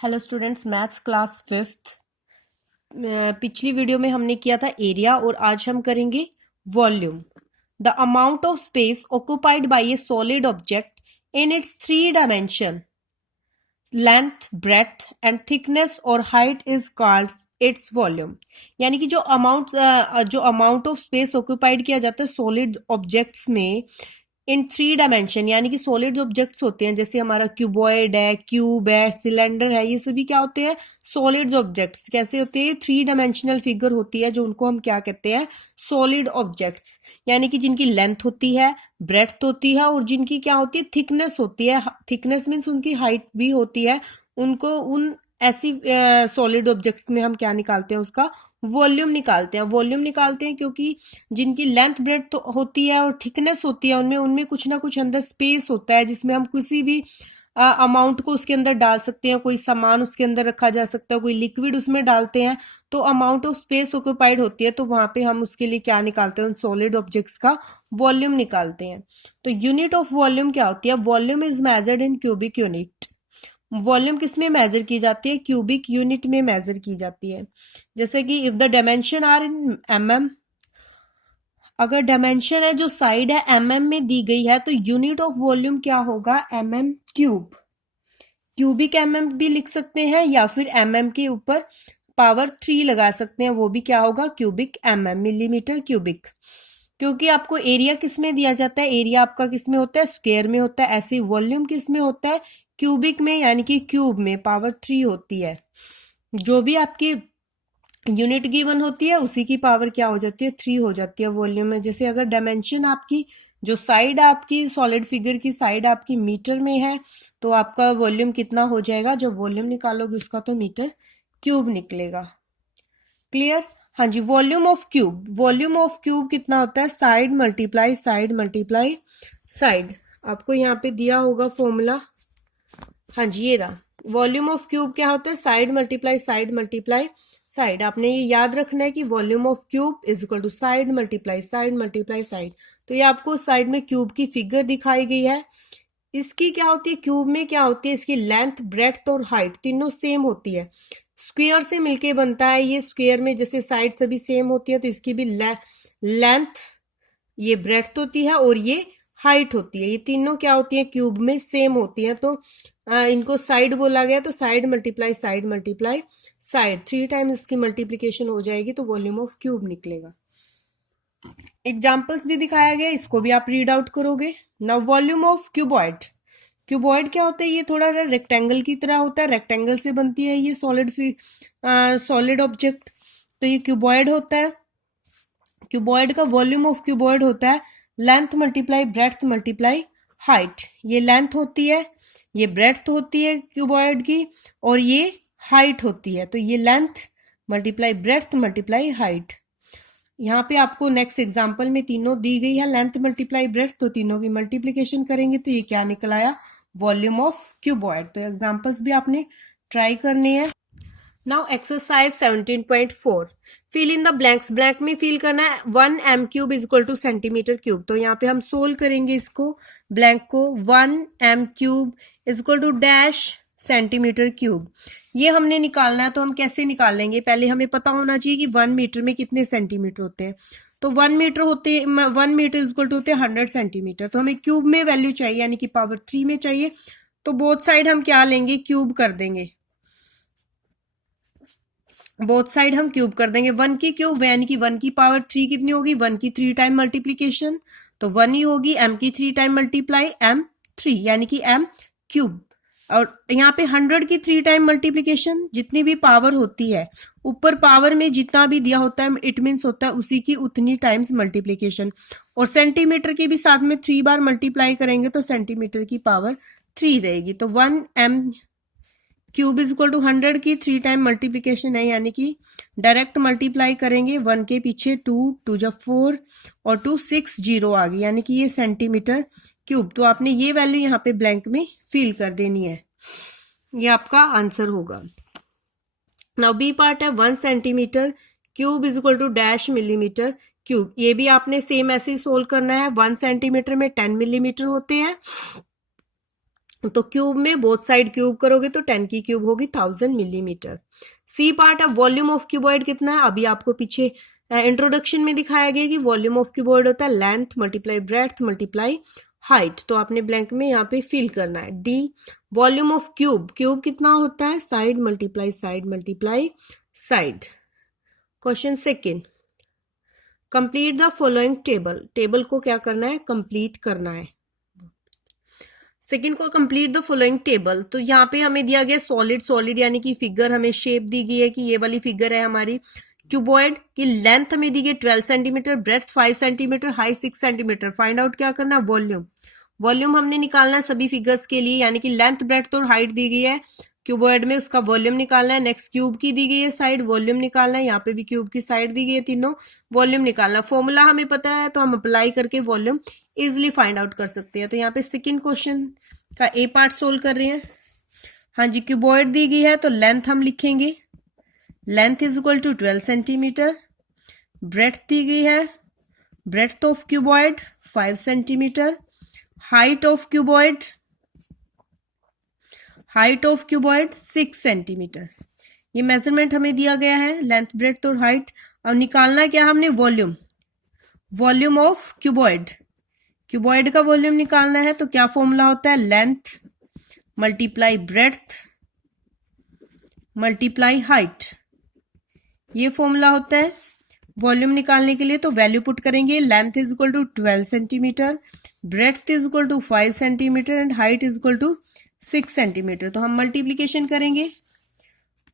Hello students, maths class fifth. पिछली video में हमने किया था एरिया और आज हम करेंगे volume. The amount of space occupied by a solid object in its three dimension length, breadth and thickness और height is called its volume. यानी कि जो अमाउंट ऑफ स्पेस ऑक्युपाइड किया जाता है सॉलिड ऑब्जेक्ट्स में इन थ्री डायमेंशन, यानी कि सॉलिड ऑब्जेक्ट्स होते हैं जैसे हमारा क्यूबॉइड है, क्यूब है, सिलेंडर है, ये सभी क्या होते हैं? Solid objects. कैसे होते हैं? थ्री डायमेंशनल फिगर होती है जो उनको हम क्या कहते हैं? Solid objects. यानी कि जिनकी लेंथ होती है, ब्रेड्थ होती है और जिनकी क्या होती है? थिकनेस होती है। थिकनेस मीन्स उनकी हाइट भी होती है। उनको उन ऐसी सॉलिड ऑब्जेक्ट्स में हम क्या निकालते हैं? उसका वॉल्यूम निकालते हैं। वॉल्यूम निकालते हैं क्योंकि जिनकी लेंथ ब्रेड्थ होती है और थिकनेस होती है उनमें उनमें कुछ ना कुछ अंदर स्पेस होता है जिसमें हम किसी भी अमाउंट को उसके अंदर डाल सकते हैं। कोई सामान उसके अंदर रखा जा सकता है, कोई लिक्विड उसमें डालते हैं तो अमाउंट ऑफ स्पेस ऑक्युपाइड होती है, तो वहां पे हम उसके लिए क्या निकालते हैं? उन सॉलिड ऑब्जेक्ट्स का वॉल्यूम निकालते हैं। तो यूनिट ऑफ वॉल्यूम क्या होती है? Volume is measured in cubic unit. Volume किस में मेजर की जाती है? क्यूबिक यूनिट में मेजर की जाती है। जैसे कि if the dimension are in mm, अगर डायमेंशन है जो साइड है mm में दी गई है तो यूनिट ऑफ वॉल्यूम क्या होगा? mm cube. क्यूबिक mm भी लिख सकते हैं या फिर mm के ऊपर पावर 3 लगा सकते हैं, वो भी क्या होगा? Cubic mm, millimetre cubic. क्योंकि आपको एरिया किस में दिया जाता है? एरिया आपका किस में होता है? स्क्वायर में होता है। ऐसे वॉल्यूम किस में होता है? क्यूबिक में, यानी कि क्यूब में पावर 3 होती है। जो भी आपकी यूनिट गिवन होती है उसी की पावर क्या हो जाती है? 3 हो जाती है वॉल्यूम में। जैसे अगर डायमेंशन आपकी जो साइड आपकी सॉलिड फिगर की साइड आपकी मीटर में है तो आपका वॉल्यूम कितना हो जाएगा? जब वॉल्यूम निकालोगे उसका तो मीटर क्यूब निकलेगा। क्लियर? हाँ जी। Volume of cube, volume of cube कितना होता है? Side multiply side multiply side. आपको यहाँ पे दिया होगा फॉर्मूला। हाँ जी, ये रहा। वॉल्यूम ऑफ क्यूब क्या होता है? Side multiply side multiply side. आपने ये याद रखना है कि volume of cube is equal to side multiply side multiply side. तो ये आपको साइड में क्यूब की फिगर दिखाई गई है। इसकी क्या होती है? क्यूब में क्या होती है? इसकी लेंथ, ब्रेड्थ और हाइट तीनों सेम होती है। स्क्वायर से मिलके बनता है ये। स्क्वायर में जैसे साइड सभी सेम होती है तो इसकी भी लेंथ, ये ब्रेड्थ होती है और ये हाइट होती है। ये तीनों क्या होती है? क्यूब में सेम होती है। तो इनको साइड बोला गया, तो side multiply side multiply side, 3 time इसकी मल्टीप्लीकेशन हो जाएगी तो वॉल्यूम ऑफ क्यूब निकलेगा। एग्जाम्पल्स भी दिखाया गया, इसको भी आप रीड आउट करोगे। Now volume of cuboid. Cuboid क्या होता है? ये थोड़ा रेक्टेंगल की तरह होता है। रेक्टेंगल से बनती है ये सॉलिड ऑब्जेक्ट, तो ये क्यूबॉइड होता है। क्यूबॉइड का वॉल्यूम ऑफ क्यूबॉइड होता है length multiply breadth multiply height. ये लेंथ होती है, ये ब्रेड्थ होती है क्यूबॉइड की और ये हाइट होती है। तो ये length multiply breadth multiply height. यहाँ पे आपको नेक्स्ट एग्जांपल में तीनों दी गई है, लेंथ मल्टीप्लाई ब्रेड्थ, तो तीनों की मल्टीप्लीकेशन करेंगे तो ये क्या निकल आया? Volume of cuboid. तो एग्जांपल्स भी आपने ट्राई करने हैं। Now exercise 17.4, fill in the blanks. Blank में फिल करना है 1 m cube is equal to centimetre cube. तो यहाँ पे हम सोल्व करेंगे इसको, ब्लैंक को। 1 m cube is equal to dash centimetre cube. ये हमने निकालना है तो हम कैसे निकाल लेंगे? पहले हमें पता होना चाहिए कि 1 मीटर में कितने सेंटीमीटर होते हैं। तो 1 मीटर इज इक्वल टू होते हैं 100 सेंटीमीटर। तो हमें क्यूब में वैल्यू चाहिए, यानी कि पावर 3 में चाहिए। तो बोथ साइड हम क्या लेंगे? क्यूब कर देंगे। बोथ साइड हम क्यूब कर देंगे। 1 की क्यूब यानी कि 1 की पावर 3 कितनी होगी? 1 की 3 टाइम मल्टीप्लीकेशन तो 1 ही होगी। m की 3 टाइम मल्टीप्लाई m3 यानी कि m क्यूब। और यहाँ पे 100 की 3 टाइम मल्टीप्लीकेशन, जितनी भी पावर होती है ऊपर पावर में जितना भी दिया होता है इट मीन्स होता है उसी की उतनी टाइम्स मल्टीप्लीकेशन। और सेंटीमीटर की भी साथ में 3 बार मल्टीप्लाई करेंगे तो सेंटीमीटर की पावर 3 रहेगी। तो 1 m cube is equal to 100 की 3 टाइम मल्टीप्लीकेशन है, यानी कि डायरेक्ट मल्टीप्लाई करेंगे। 1 के पीछे 2, 2 जा 4 और 2 6 0 आ गई, यानी कि ये सेंटीमीटर क्यूब। तो आपने ये वैल्यू यहाँ पे ब्लैंक में फिल कर देनी है, ये आपका आंसर होगा। नाउ बी पार्ट है 1 centimetre cube is equal to dash millimetre cube. ये भी आपने सेम ऐसे ही सोल्व करना है। 1 सेंटीमीटर में 10 मिलीमीटर होते हैं तो क्यूब में बोथ साइड क्यूब करोगे तो 10 की क्यूब होगी 1000 मिलीमीटर। सी पार्ट, अब वॉल्यूम ऑफ क्यूबॉइड कितना है, अभी आपको पीछे इंट्रोडक्शन में दिखाया गया कि वॉल्यूम ऑफ क्यूबॉइड होता है length multiply breadth multiply height, तो आपने ब्लैंक में यहाँ पे फिल करना है। D, volume of cube, cube कितना होता है, side multiply side multiply side. Question second, complete the following table, table को क्या करना है, कंप्लीट करना है। सेकेंड को कंप्लीट द फॉलोइंग टेबल, तो यहाँ पे हमें दिया गया सॉलिड, सॉलिड यानी कि फिगर हमें शेप दी गई है कि ये वाली फिगर है हमारी क्यूबॉइड की। लेंथ हमें दी गई 12 centimetre, breadth 5 centimetre, height 6 centimetre. Find out क्या करना है, वॉल्यूम, वॉल्यूम हमने निकालना है सभी फिगर्स के लिए, यानी कि लेंथ ब्रेथ और हाइट दी गई है क्यूबॉइड में, उसका वॉल्यूम निकालना है। नेक्स्ट क्यूब की दी गई है साइड, वॉल्यूम निकालना है, यहाँ पे भी क्यूब की साइड दी गई है, तीनों वॉल्यूम निकालना। फॉर्मूला हमें पता है तो हम अप्लाई करके वॉल्यूम इजिली फाइंड आउट कर सकते हैं। तो यहाँ पे सेकेंड क्वेश्चन का ए पार्ट सोल्व कर रहे हैं। हाँ जी, क्यूबॉइड दी गई है तो लेंथ हम लिखेंगे, length is equal to 12 centimetre. Breadth दी गई है, breadth of cuboid 5 centimetre. Height of cuboid, height of cuboid 6 centimetre. ये मेजरमेंट हमें दिया गया है, लेंथ ब्रेथ और हाइट। अब निकालना क्या हमने, volume, volume of cuboid, cuboid का वॉल्यूम निकालना है तो क्या फॉर्मूला होता है, length multiply breadth multiply height, ये फॉर्मूला होता है वॉल्यूम निकालने के लिए। तो वैल्यू पुट करेंगे, length is equal to 12 centimetre, breadth is equal to 5 centimetre and height is equal to 6 centimetre. तो हम मल्टीप्लीकेशन करेंगे,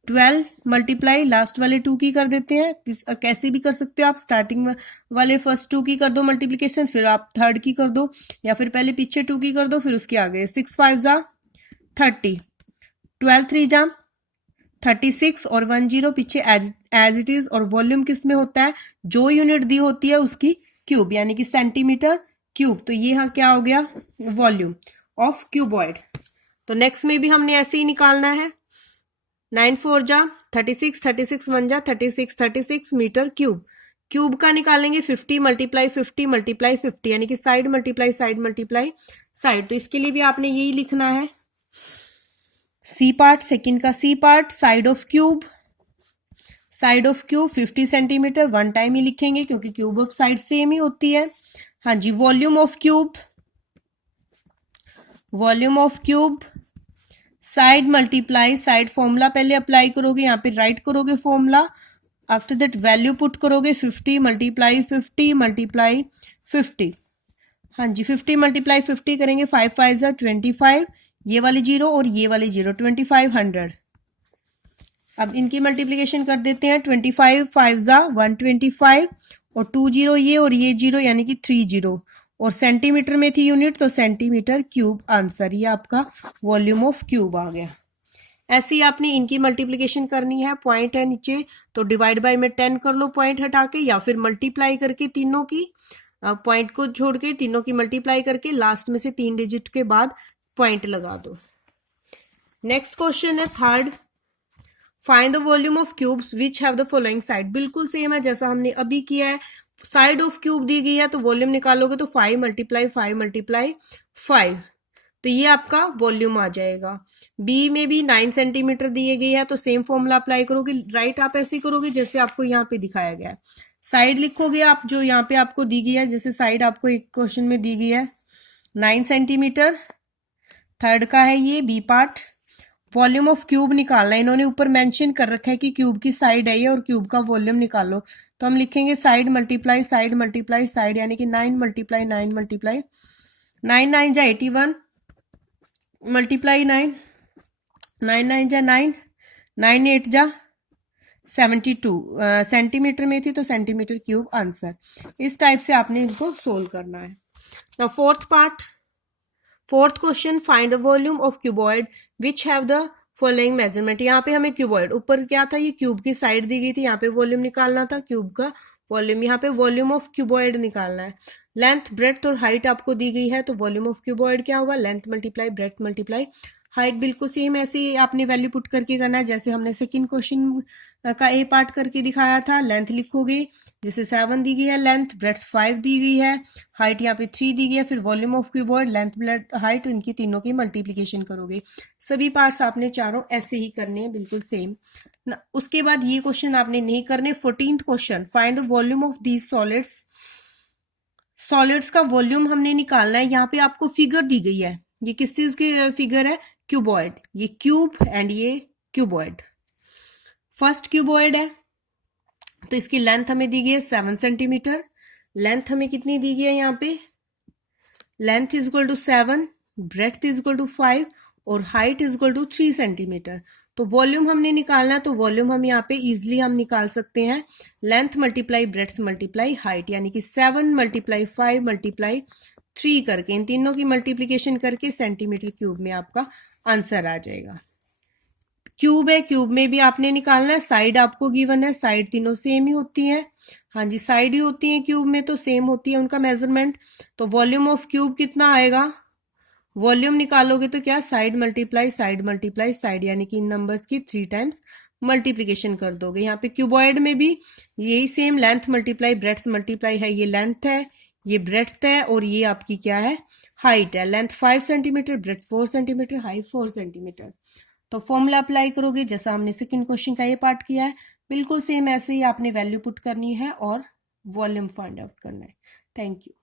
12 मल्टीप्लाई लास्ट वाले 2 की कर देते हैं, कैसे भी कर सकते हो आप, स्टार्टिंग वाले फर्स्ट 2 की कर दो मल्टीप्लीकेशन, फिर आप थर्ड की कर दो, या फिर पहले पीछे 2 की कर दो फिर उसके आगे। 6 5 जा 30, 12 3 जा 36 और 1 0 पीछे एज इट इज। और वॉल्यूम किस में होता है, जो यूनिट दी होती है उसकी क्यूब, यानी कि सेंटीमीटर क्यूब। तो ये हाँ क्या हो गया, वॉल्यूम ऑफ क्यूबॉइड। तो नेक्स्ट में भी हमने ऐसे ही निकालना है, 9 4 जा 36, 36 1 जा 36, 36 मीटर क्यूब। क्यूब का निकालेंगे 50 मल्टीप्लाई 50 मल्टीप्लाई 50, यानी कि side multiply side multiply side. तो इसके लिए भी आपने यही लिखना है। सी पार्ट, सेकंड का C part, side of cube, side of cube 50 centimetre, one time ही लिखेंगे क्योंकि क्यूब ऑफ साइड सेम ही होती है। हाँ जी, volume of cube, volume of cube side multiply side, formula पहले अप्लाई करोगे, यहाँ पे राइट करोगे formula, after that value put करोगे 50 मल्टीप्लाई 50 मल्टीप्लाई 50। हाँ जी, 50 मल्टीप्लाई 50 करेंगे, 5 5 जा 25, ये वाली 0 और ये वाली 0, 2500। अब इनकी मल्टीप्लीकेशन कर देते हैं, 25 5 जा 125 और 2 0 ये और ये 0 यानी कि 3 0, और सेंटीमीटर में थी यूनिट तो सेंटीमीटर क्यूब आंसर, ये आपका वॉल्यूम ऑफ क्यूब आ गया। ऐसे ही आपने इनकी मल्टीप्लीकेशन करनी है, पॉइंट है नीचे तो डिवाइड बाय में 10 कर लो पॉइंट हटा के, या फिर मल्टीप्लाई करके तीनों की पॉइंट को छोड़ के तीनों की मल्टीप्लाई करके लास्ट में से 3 डिजिट के बाद पॉइंट लगा दो। नेक्स्ट क्वेश्चन है third, find the volume of cubes which have the following side. बिल्कुल सेम है जैसा हमने अभी किया है, साइड ऑफ क्यूब दी गई है तो वॉल्यूम निकालोगे तो 5 मल्टीप्लाई 5 मल्टीप्लाई 5, तो ये आपका वॉल्यूम आ जाएगा। बी में भी 9 सेंटीमीटर दिए गई है तो सेम फॉर्मूला अप्लाई करोगे, राइट आप ऐसे करोगे जैसे आपको यहाँ पे दिखाया गया है। साइड लिखोगे आप जो यहाँ पे आपको दी गई है, जैसे साइड आपको एक क्वेश्चन में दी गई है 9 सेंटीमीटर, थर्ड का है ये B part. Volume of cube निकालना है, इन्होंने ऊपर मेंशन कर रखा है कि क्यूब की साइड है ये और क्यूब का वॉल्यूम निकालो, तो हम लिखेंगे side multiply side multiply side, यानी कि 9 मल्टीप्लाई 9 मल्टीप्लाई 9 9 जा 81 मल्टीप्लाई 9 9 9 जा 9 9 8 जा 72, सेंटीमीटर में थी तो सेंटीमीटर क्यूब आंसर। इस टाइप से आपने इनको सोल्व करना है। Now fourth part, fourth question, find the volume of cuboid which have the following measurement. यहाँ पे हमें क्यूबॉइड, ऊपर क्या था ये क्यूब की साइड दी गई थी, यहाँ पे वॉल्यूम निकालना था क्यूब का वॉल्यूम, यहाँ पे वॉल्यूम ऑफ क्यूबॉइड निकालना है। लेंथ ब्रेड्थ और हाइट आपको दी गई है तो वॉल्यूम ऑफ क्यूबॉइड क्या होगा, length multiply breadth multiply height बिल्कुल सेम ऐसे ही आपने वैल्यू पुट करके करना है जैसे हमने सेकंड क्वेश्चन का ए पार्ट करके दिखाया था। लेंथ लिखोगे, जैसे 7 दी गई है लेंथ, ब्रेड्थ 5 दी गई है, हाइट यहाँ पे 3 दी गई है, फिर volume of cuboid, length, breadth, height, इनकी तीनों की मल्टीप्लीकेशन करोगे। सभी पार्ट्स आपने चारों ऐसे ही करने हैं, बिल्कुल सेम ना। उसके बाद ये क्वेश्चन आपने नहीं करने। 14th question, find the volume of these solids. Solids का वॉल्यूम हमने निकालना है। यहाँ पे आपको फिगर दी गई है, ये किस चीज की फिगर है? क्यूबॉइड। ये क्यूब एंड ये क्यूबॉइड। फर्स्ट क्यूबॉइड है तो इसकी लेंथ हमें दी गई है 7 सेंटीमीटर। लेंथ हमें कितनी दी गई है यहाँ पे? Length is equal to 7, breadth is equal to 5 और height is equal to 3 centimetre. तो वॉल्यूम हमने निकालना है, तो वॉल्यूम हम यहाँ पे इजिली हम निकाल सकते हैं। Length multiply breadth multiply height, यानी कि 7 मल्टीप्लाई 5 मल्टीप्लाई 3 करके, इन तीनों की मल्टीप्लीकेशन करके सेंटीमीटर क्यूब में आपका आंसर आ जाएगा। क्यूब है, क्यूब में भी आपने निकालना है। साइड आपको गिवन है, साइड तीनों सेम ही होती है। हाँ जी, साइड ही होती है क्यूब में, तो सेम होती है उनका मेजरमेंट। तो वॉल्यूम ऑफ क्यूब कितना आएगा? वॉल्यूम निकालोगे तो क्या, साइड मल्टीप्लाई साइड, यानी कि इन नंबर्स की 3 टाइम्स मल्टीप्लीकेशन कर दोगे। यहाँ पे क्यूबॉइड में भी यही same, length multiply breadth multiply है, ये लेंथ है, ये ब्रेड्थ है और ये आपकी क्या है? हाइट है। Length 5 centimetre, breadth 4 centimetre, height 4 centimetre. तो फॉर्मूला अप्लाई करोगे जैसा हमने सेकंड क्वेश्चन का ये पार्ट किया है, बिल्कुल सेम ऐसे ही आपने वैल्यू पुट करनी है और वॉल्यूम फाइंड आउट करना है। Thank you.